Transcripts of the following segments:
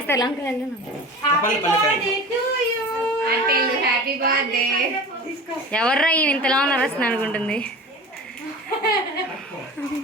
వేస్తారు uncle happy birthday. ఎవర్రా ఈ ఇంతలా ఉన్నారు వస్తుంది అనుకుంటుంది.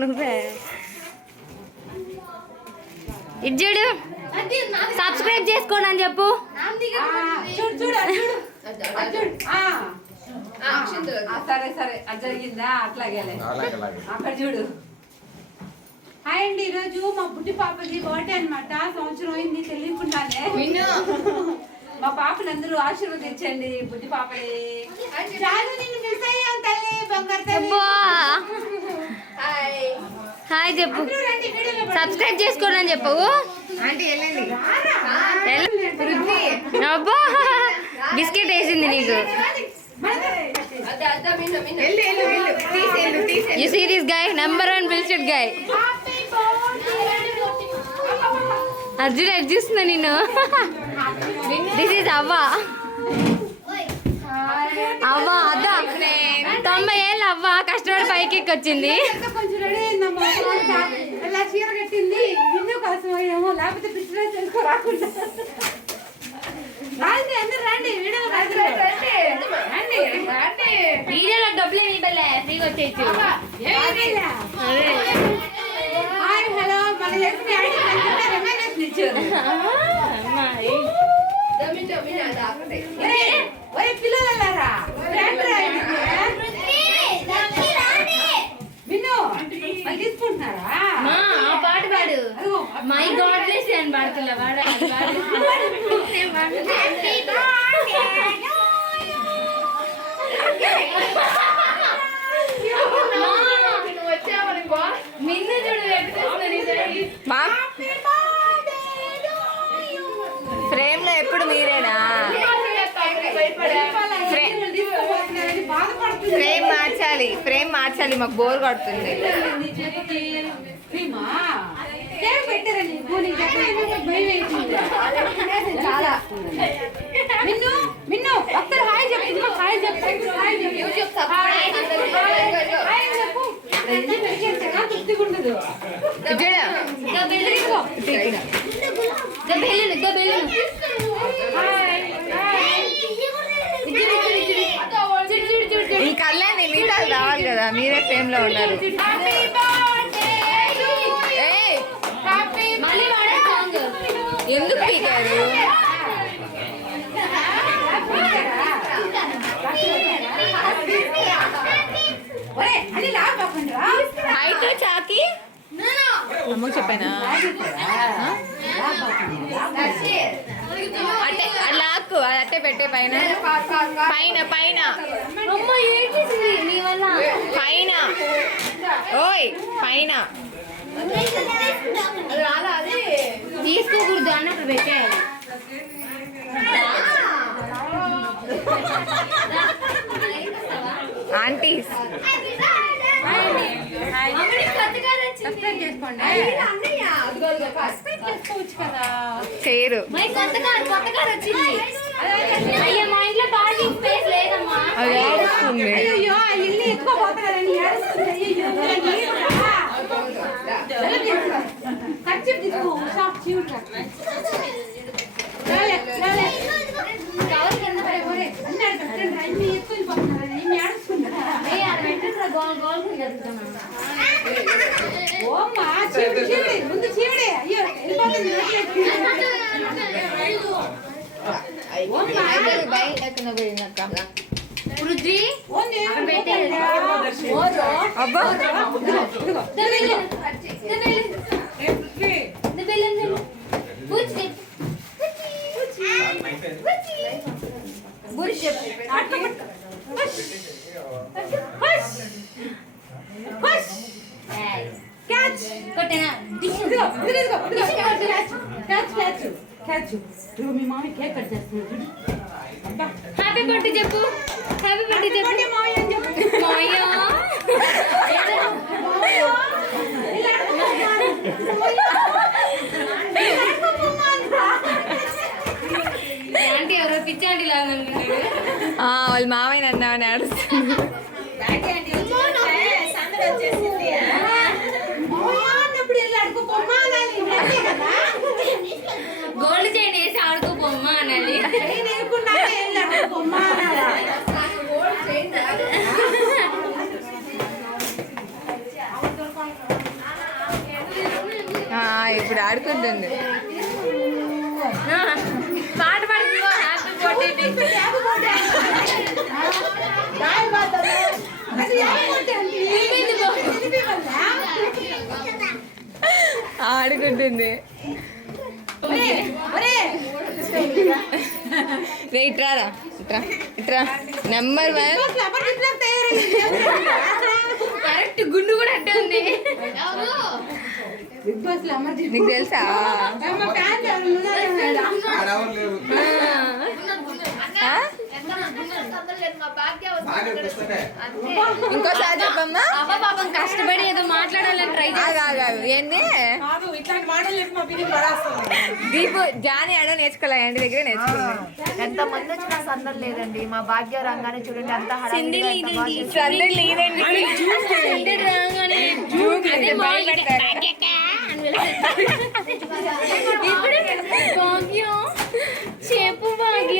నువ్వే ఇజ్జుడు సబ్స్క్రైబ్ చేసుకోండి అని చెప్పు. సరే సరే అది జరిగిందా అట్లాగే అక్కడ చూడు. హాయ్ అండి, ఈరోజు మా బుడ్డి పాపది బర్త్డే అనమాట. సంవత్సరం అయింది తెలియకుండానే. మా పాపని అందరూ ఆశీర్వదించండి. బుడ్డి పాపని నిన్ను మిస్ అయ్యాం తల్లి, బంగారు తల్లి. హాయ్ చెప్పు, సబ్స్క్రైబ్ చేసుకోండి అని చెప్పు. అబ్బా బిస్కెట్ వేసింది నీకు. You see this guy, number 1 biscuit guy. Arjun ad చూస్తున్నా నేను. దిస్ ఈజ్ అవ్వ. అవ్వ అదా 90 ఏళ్ళు అవ్వ కష్టపడి పైకి ఎక్కొచ్చింది. కొంచెం రెడీ అయిందమ్మా. ఇలా చీర కట్టింది విన్ను కోసం ఏమో, లేకపోతే పిచ్చిలో చేసుకో రాకుండా. రండి అందరు రండి, వీడియోలో డబ్బులు ఇవ్వలే, ఫ్రీగా వచ్చేసి. హాయ్ హలో, మన చేసిన రెమ్యూనరేషన్ ఇచ్చారు. ఒరే పిల్లలారా విన్ను అది తీసుకుంటున్నారా? ఆ పాట పాడు. మై గాడ్ బ్లెస్ అని పాడుతున్నా. వాడు మిన్ను చూడు ఫ్రేమ్ లో ఎప్పుడు మీరేనా? ఫ్రేమ్ మార్చాలి, మాకు బోర్ కొడుతుంది. చాలా మిన్ను మిన్ను ఒక్కరు హాయ్ చెప్పు. హాయ్ చెప్పు. తృప్తిగుండదు. ఈ కళ్ళని మిగతా రావాలి కదా, మీరే ఫ్రేమ్ లో ఉన్నారు. ఎందుకు పీకారు? అయితే చాకి అమ్మకు చెప్పానా? అట్టే లాక్కు, అది అట్టే పెట్టే పైన పైన పైన పైన. ఓయ్ పైన తీసుకోకూడదు అన్నప్పుడు పెట్టాలి. ఆంటీస్ చేయరు. అయ్యో మా ఇంట్లో పార్కింగ్ స్పేస్ లేదమ్మా. అది ఏడుస్తుంది. అబ్బా మీ మామి కేక్ కట్ చేస్తున్నాడు. హ్యాపీ బర్త్డే చెప్పు. హ్యాపీ బర్త్డే చెప్పు. మాయా ఆంటీ ఎవరో పిచ్చాంటీ లాగా అనుకుంటాడు. వాళ్ళ మామయ్య నన్ను నడుస్తుంది. గోల్డ్ చూడు ఆడుకుంటుంది. పాట పాడుతుంది హ్యాపీ బర్త్డే. ఆడుకుంటుంది. ఇట్రా ఇట్రా ఇట్రా. నెంబర్ 1 కరెక్ట్ గుండు కూడా అట్టే ఉంది. బిగ్ బాస్ లో నీకు తెలుసా? ఇంకోసారి చెప్పమ్మా. అవ్వ పాపం కష్టపడి ఏదో మాట్లాడాలని ట్రై కాదు ఏంది దీపు జాని ఆడ నేర్చుకోలే ఇంటి దగ్గర నేర్చుకుంది. ఎంత మంది వచ్చినా సందడి లేదండి. మా భాగ్య రంగానే చూడండి అంత చెప్పు భాగ్యం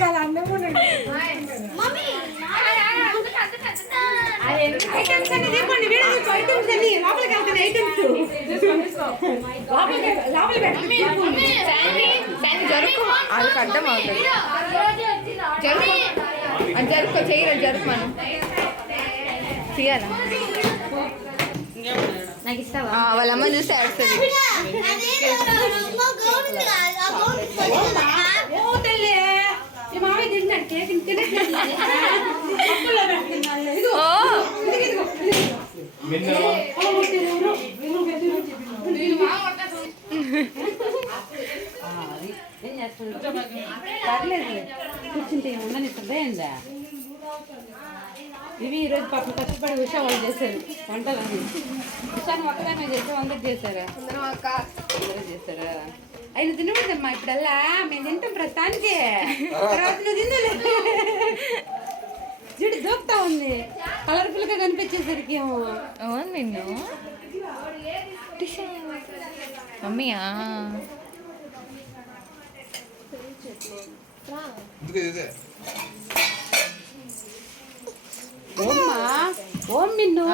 చాలా అందంగా ఐటమ్స్ అన్ని తీసుకోండి. ఐటమ్స్ అన్ని లోపలికి వెళ్తాను. ఐటమ్స్ జరుపు వాళ్ళకి అర్థం అవుతుంది. జరుపు చేయరు జరుపు మనం తీయాలా? నాకు ఇస్తావా? వాళ్ళమ్మ చూస్తే ఏడుస్తుంది. మామయ్య తింటున్నాడు కేక్ తినట్లేదు. పర్లేదు కూర్చుంటే ఉండనిస్తుందా ఏందా? ఇవి ఈరోజు పాపం కష్టపడి ఉషా వాళ్ళు చేశారు వంటలన్నీ. ఉషాను ఒక్కదాన్ని చేస్తే 100 చేశారా? అందరూ చేశారా? ఆయన తినకూడదమ్మా ఇప్పుడల్లా. మేము తింటాం ప్రస్తుతానికి. తర్వాత నువ్వు తినలే. చూడు దూకుతా ఉంది. కలర్ఫుల్ గా కనిపించేసరికి ఏమో. అవును నిన్ను మమ్మీయా ఓమ్మా ఓం మిన్ను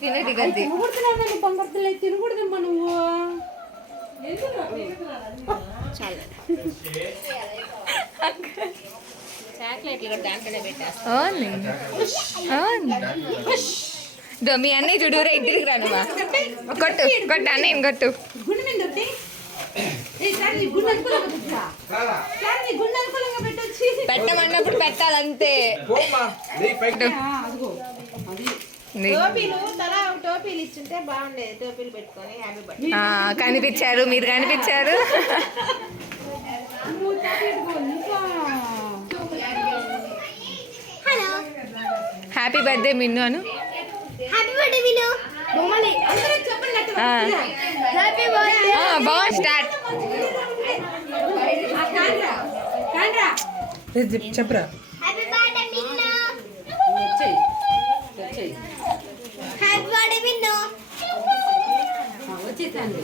తినేది గద్ది తినకూడదు. బంగారు పిల్ల తినకూడదమ్మా నువ్వు. మీ అన్నయ్య చూడు ఇంటికి రానువా కొట్టు కొట్టు అన్నయ్య కొట్టు. గుండె మీద కొట్టి. పెట్టమన్నప్పుడు పెట్టాలంతే. టోపీలు ఇచ్చుంటే బాగుండేది. టోపీలు పెట్టుకొని హ్యాపీ బర్త్డే. కనిపించారు మీరు కనిపించారు. హ్యాపీ బర్త్డే మిన్ను అను. బాగుంది స్టార్ట్. చెప్పరా వచ్చేసాను.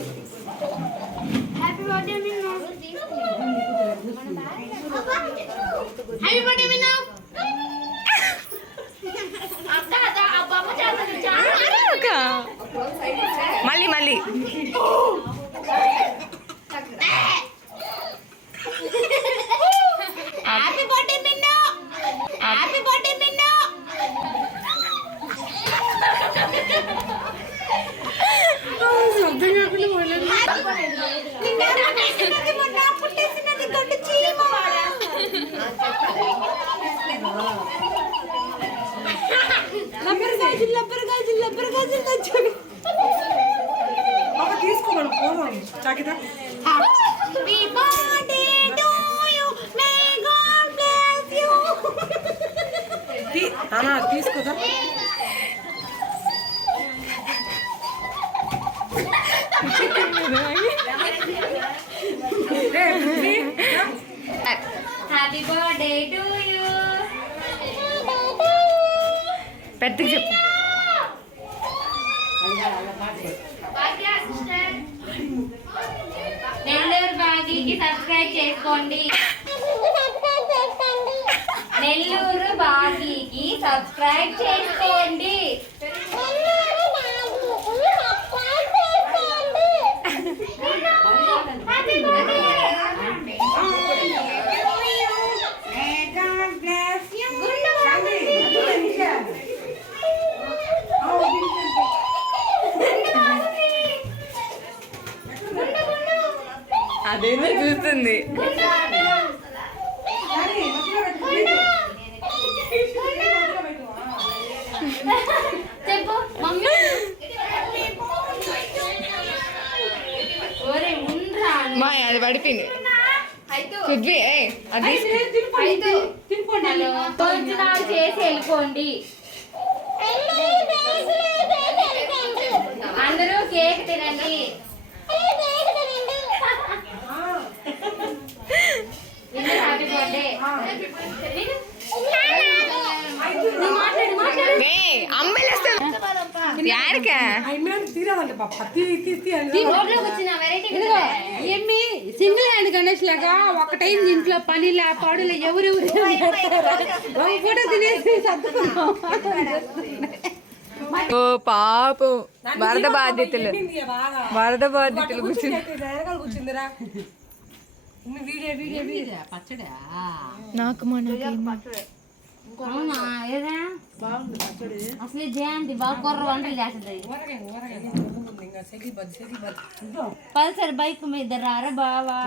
మళ్ళీ మళ్ళీ happy birthday Minnu. Happy birthday Minnu. తీసుకోదా హ్యాపీ బర్త్డే టు యూ. పెద్దకి చెప్పు. నెల్లూరు బాగీకి సబ్స్క్రైబ్ చేసుకోండి. నెల్లూరు బాగీకి సబ్స్క్రైబ్ చేసుకోండి. అదేందో చూస్తుంది. చెప్పు మమ్మీ ఒరే ఉండ్రా మా అది పడిపోయింది. సుజ్వి, ఏయ్, అది భోజనాలు చేసి వెళ్ళిపోండి. అందరూ కేక్ తినండి. Happy birthday. యారికా రోడ్లోకి వచ్చిన వెరైటీ ఏమి సింగిల్ హ్యాండ్ గణేష్ లాగా ఒకటైంది ఇంట్లో పనిలా పాడులే ఎవరెవరు ఫోటో తినేసి సర్దుకున్నాం. ఓ పాపం వరద బాధితులు కూర్చుందిరా పచ్చడా నాకు మన అవునా ఏదా అసలు జయంతి బాగా కుర్ర వంటలు చేస్తుంది. పల్సర్ బైక్ మీద రారా బావా.